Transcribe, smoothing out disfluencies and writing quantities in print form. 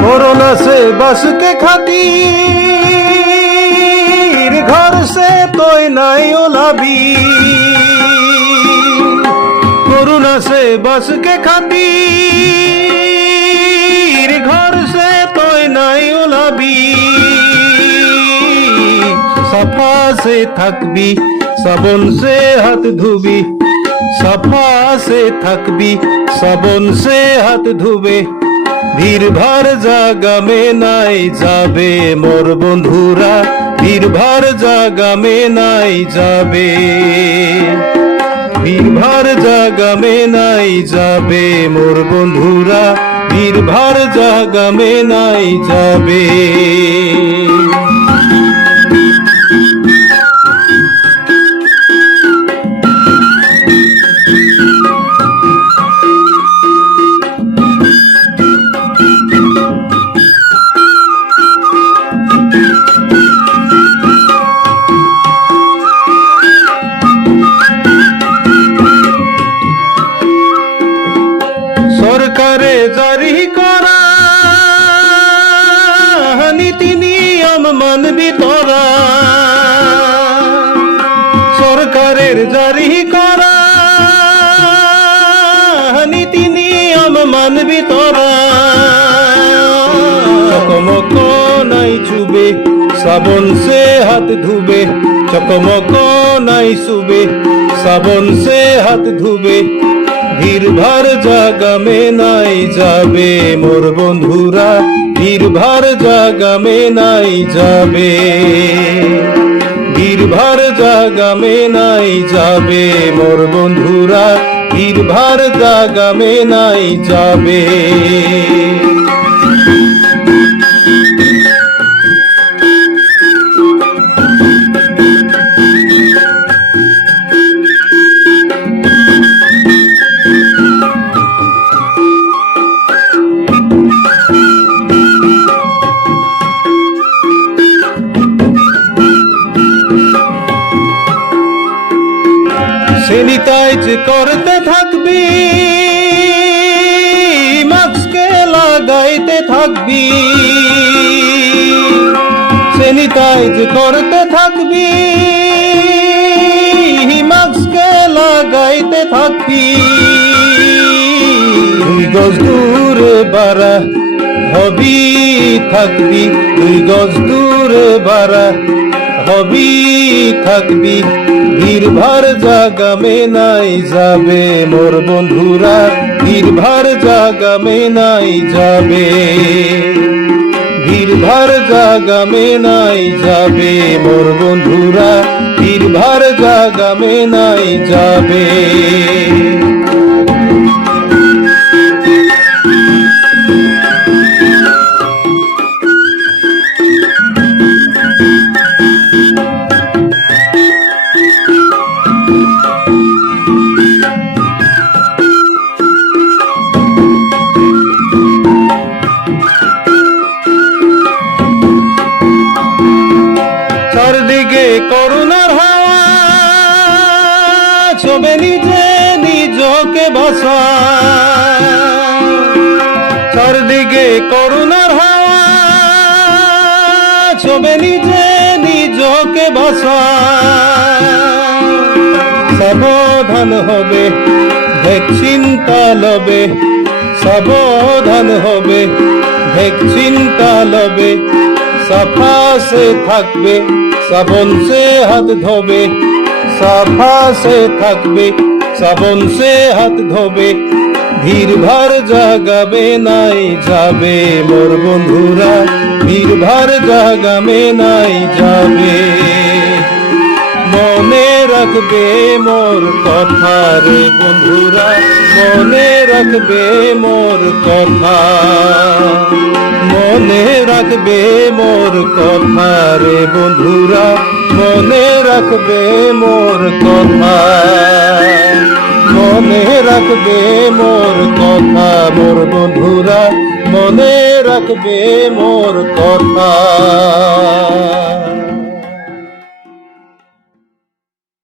Corona से बस के खातिर घर से तोय नाई ओलाबी। कोरोना से बस के खातिर घर से तोय नाई ओलाबी। सफा से थकबी साबुन से हाथ धुबी। सफा से थकबी साबुन से हाथ धुबे। ভিড় ভার জাগা মে নাই যাবে মোর বন্ধুরা। ভিড় ভার জাগা মে নাই যাবে। ভিড় ভার জাগা মে নাই যাবে মোর বন্ধুরা। ভিড় ভার জাগা মে নাই যাবে। সরকারে জারি করা নীতি নিয়ম মানবি তোরা। সরকারের জারি করা নীতি নিয়ম মানবি তোরা। চকমক নাই চুবে সাবন সে হাত ধুবে। চকমক নাই চুবে সাবন সে হাত ধুবে। ভিড় ভার জাগা মে নাই যাবে মোর বন্ধুরা। ভিড় ভার জাগা মে নাই যাবে। ভিড় ভার জাগা মে নাই যাবে মোর বন্ধুরা। ভিড় ভার জাগা মে নাই যাবে। সেনিটাইজ করতে থাকবি মাস্কে লাগাইতে থাকবি। সেনিটাইজ করতে থাকবি মাস্কে লাগাইতে থাকবি। 2 গজ দূরে বাড়া হবি থাকবি। 2 গজ দূরে বাড়া হবি থাকবি। ভিড় ভার জাগা মে নাই যাবে মোর বন্ধুরা। ভিড় ভার জাগা মে নাই যাবে। ভিড় ভার জাগা মে নাই যাবে মোর বন্ধুরা। ভিড় ভার জাগা মে নাই যাবে। চারদিকে করোনার হাওয়া ছবে নিজে নিজকে বাসা। চারদিকে করোনার হাওয়া ছবে নিজে নিজকে বাসা। সাবধান হবে ভ্যাকসিনটা লবে। সাবধান হবে ভ্যাকসিনটা লবে। সাফা সে থাকবে সাবন সে হাত ধোবে। সাফা সে থাকবে সাবন সে হাত ধোবে। ভিড় ভার জাগা মে নাই যাবে মোর বন্ধুরা। ভিড় ভার জাগা মে নাই যাবে। মনে রাখবে মোর কথা রে বন্ধুরা। মনে রাখবে মোর কথা। মনে রাখবে মোর কথা রে বন্ধুরা। মনে রাখবে মোর কথা। মনে রাখবে মোর কথা মোর বন্ধুরা। মনে রাখবে মোর কথা।